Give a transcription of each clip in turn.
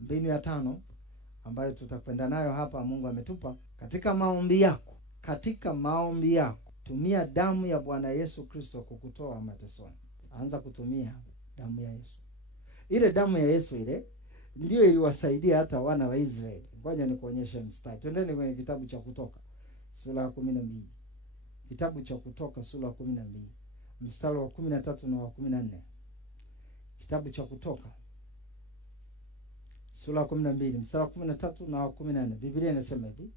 mbinu ya 5 ambayo tutakwenda nayo hapa, Mungu ametupa katika maombi yako. Katika maombi yako tumia damu ya Bwana Yesu Kristo kukutoa matesoni. Anza kutumia damu ya Yesu. Ile damu ya Yesu ile ndio iliwasaidia hata wana wa Israeli. Ngoja nikuonyeshe mstari. Twendeni kwenye kitabu cha Kutoka sura ya 12. Kitabu cha Kutoka sura ya 12. Mstari wa 13 na wa 14. Kitabu cha Kutoka sura ya 12 mstari wa 13 na wa 14. Biblia inasema hivi: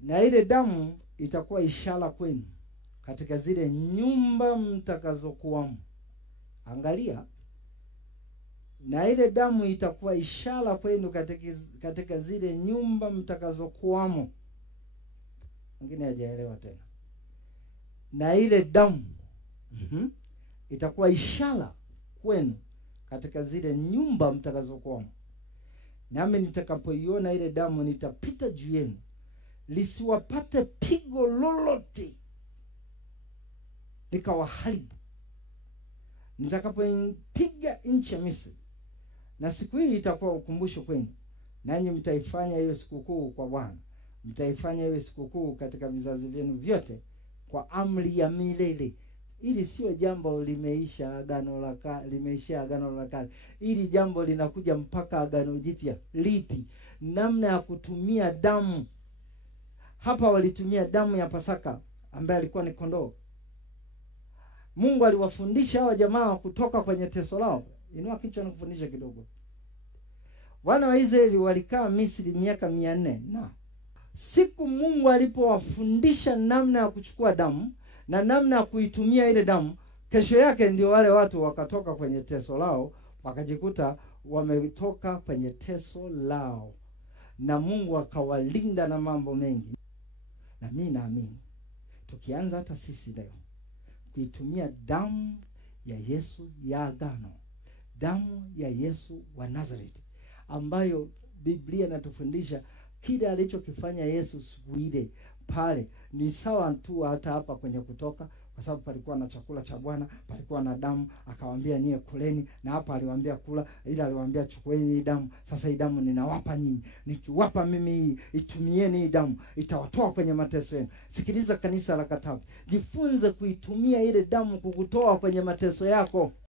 na ile damu itakuwa ishara kwenu katika zile nyumba mtakazokuwamo. Angalia, na ile damu itakuwa ishara kwenu katika zile nyumba mtakazokuwamo. Mwingine hajaelewa tena. Na ile damu itakuwa ishara kwenu katika zile nyumba mtakazokuwamo. Nami nitakapoiona ile damu nitapita juu yenu, lisiwapate pigo lolote likawaharibu, nitakapoipiga nchi ya Misri. Na siku hii itakuwa ukumbusho kwenu, nanyi mtaifanya iwe sikukuu kwa Bwana. Mtaifanya iwe sikukuu katika vizazi vyenu vyote kwa amri ya milele. Ili sio jambo limeisha agano la kale, limeisha agano la kale. Ili jambo linakuja mpaka agano jipya. Lipi? Namna ya kutumia damu. Hapa walitumia damu ya Pasaka ambaye alikuwa ni kondoo. Mungu aliwafundisha hawa jamaa kutoka kwenye teso lao. Inua kichwa na kufundisha kidogo. Wana wa Israeli walikaa Misri miaka 400. Na siku Mungu alipowafundisha namna ya kuchukua damu na namna ya kuitumia ile damu, kesho yake ndio wale watu wakatoka kwenye teso lao, wakajikuta wametoka kwenye teso lao. Na Mungu akawalinda na mambo mengi. Na mimi naamini tukianza hata sisi leo kuitumia damu ya Yesu ya agano, damu ya Yesu wa Nazareti, ambayo Biblia inatufundisha kile alichokifanya Yesu siku ile pale ni sawa tu hata hapa kwenye Kutoka, kwa sababu palikuwa na chakula cha Bwana, palikuwa na damu, akawaambia nyie kuleni, na hapa aliwaambia kula, ila aliwaambia chukueni hii damu. Sasa hii damu ninawapa nyinyi, nikiwapa mimi hii, itumieni hii damu, itawatoa kwenye mateso yenu. Sikiliza kanisa la Katavi, jifunze kuitumia ile damu kukutoa kwenye mateso yako.